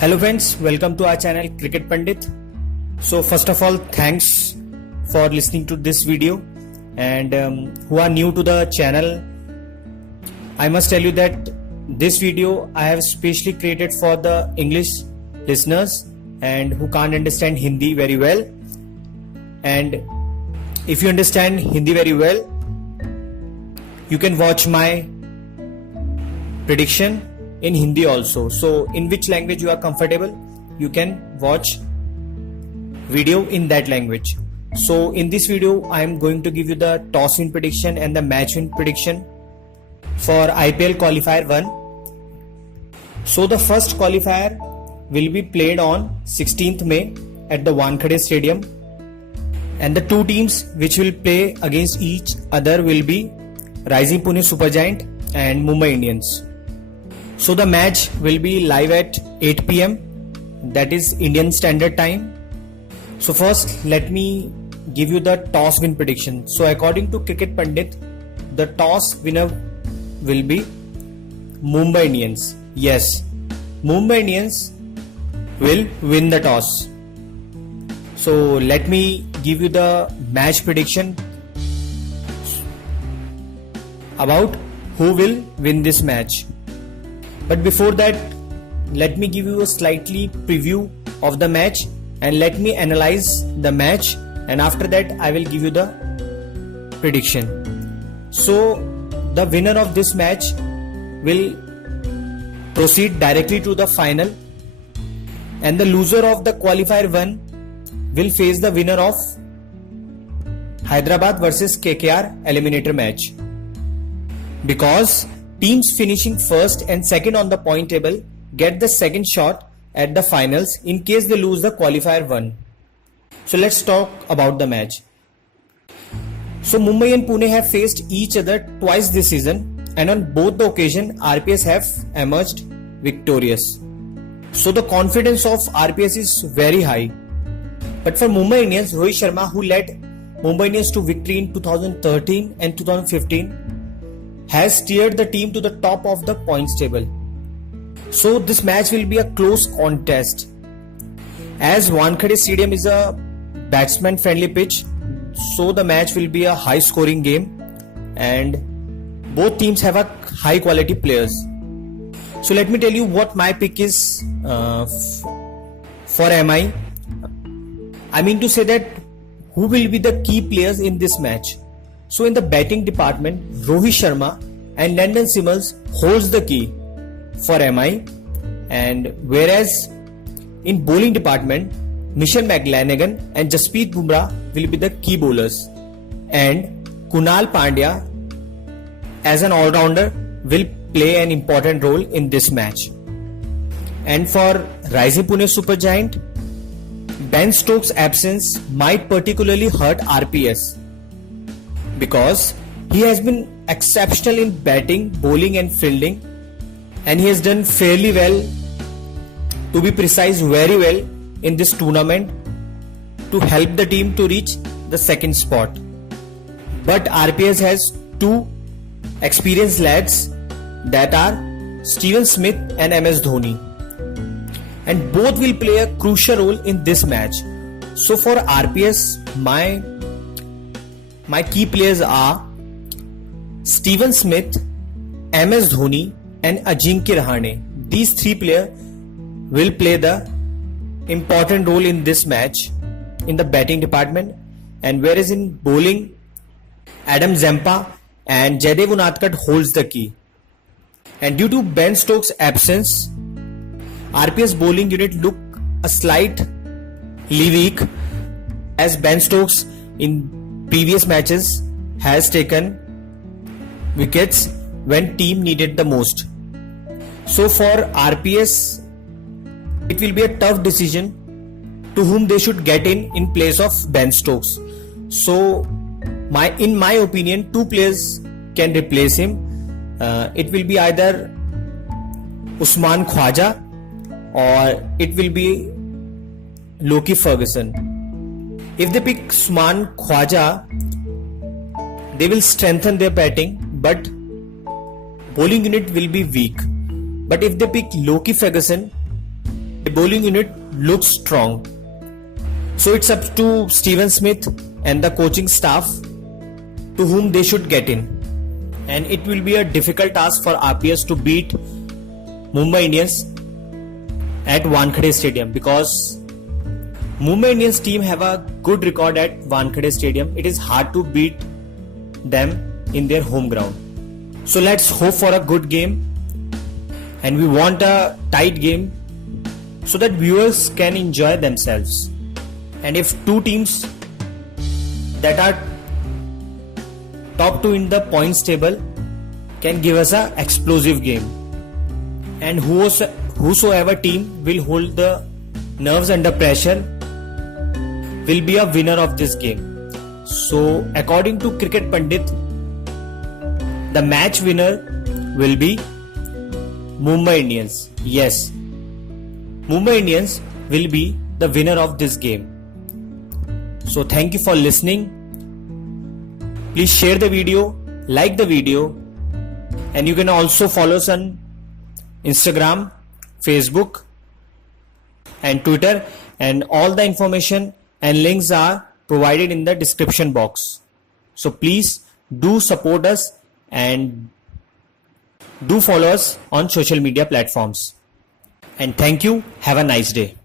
Hello friends, welcome to our channel Cricket Pandit. So first of all, thanks for listening to this video, and who are new to the channel, I must tell you that this video I have specially created for the English listeners and who can't understand Hindi very well. And if you understand Hindi very well, you can watch my prediction in Hindi also. So in which language you are comfortable, you can watch video in that language. So in this video I am going to give you the toss win prediction and the match win prediction for IPL qualifier 1. So the first qualifier will be played on 16th May at the Wankhede Stadium, and the two teams which will play against each other will be Rising Pune Supergiant and Mumbai Indians. So the match will be live at 8 p.m. that is Indian Standard Time. So first let me give you the toss win prediction. So according to Cricket Pandit, the toss winner will be Mumbai Indians. Yes, Mumbai Indians will win the toss. So let me give you the match prediction about who will win this match. But before that, let me give you a slightly preview of the match and let me analyze the match, and after that I will give you the prediction. So the winner of this match will proceed directly to the final, and the loser of the qualifier 1 will face the winner of Hyderabad versus KKR eliminator match. Because teams finishing first and second on the point table get the second shot at the finals in case they lose the qualifier 1. So let's talk about the match. So Mumbai and Pune have faced each other twice this season, and on both the occasions RPS have emerged victorious. So the confidence of RPS is very high. But for Mumbai Indians, Rohit Sharma, who led Mumbai Indians to victory in 2013 and 2015, has steered the team to the top of the points table. So this match will be a close contest. As Wankhede Stadium is a batsman friendly pitch, so the match will be a high scoring game, and both teams have a high quality players. So let me tell you what my pick is for MI. I mean to say that who will be the key players in this match. So in the batting department, Rohit Sharma and Landon Simmons holds the key for MI, and whereas in bowling department, Mitchell McLanagan and Jasprit Bumrah will be the key bowlers, and Kunal Pandya as an all-rounder will play an important role in this match. And for Rising Pune Supergiant, Ben Stokes' absence might particularly hurt RPS, because he has been exceptional in batting, bowling and fielding, and he has done fairly well, to be precise very well, in this tournament to help the team to reach the second spot. But RPS has two experienced lads, that are Steven Smith and MS Dhoni, and both will play a crucial role in this match. So for RPS, my key players are Steven Smith, MS Dhoni and Ajinkya Rahane. These three players will play the important role in this match in the batting department, and whereas in bowling, Adam Zampa and Jaydev Unadkat holds the key. And due to Ben Stokes' absence, RPS bowling unit look a slightly weak, as Ben Stokes in previous matches has taken wickets when team needed the most. So for RPS, it will be a tough decision to whom they should get in place of Ben Stokes. So in my opinion, two players can replace him. It will be either Usman Khwaja or it will be Loki Ferguson. If they pick Usman Khwaja, they will strengthen their batting, but bowling unit will be weak. But if they pick Loki Ferguson, the bowling unit looks strong. So it's up to Steven Smith and the coaching staff to whom they should get in. And it will be a difficult task for RPS to beat Mumbai Indians at Wankhede Stadium, because Mumbai Indians team have a good record at Wankhede Stadium. It is hard to beat them in their home ground. So let's hope for a good game, and we want a tight game so that viewers can enjoy themselves. And if two teams that are top two in the points table can give us a explosive game, and whosoever team will hold the nerves under pressure will be a winner of this game. So according to Cricket Pandit, the match winner will be Mumbai Indians. Yes, Mumbai Indians will be the winner of this game. So thank you for listening. Please share the video, like the video, and you can also follow us on Instagram, Facebook and Twitter, and all the information and links are provided in the description box. So please do support us and do follow us on social media platforms. And thank you. Have a nice day.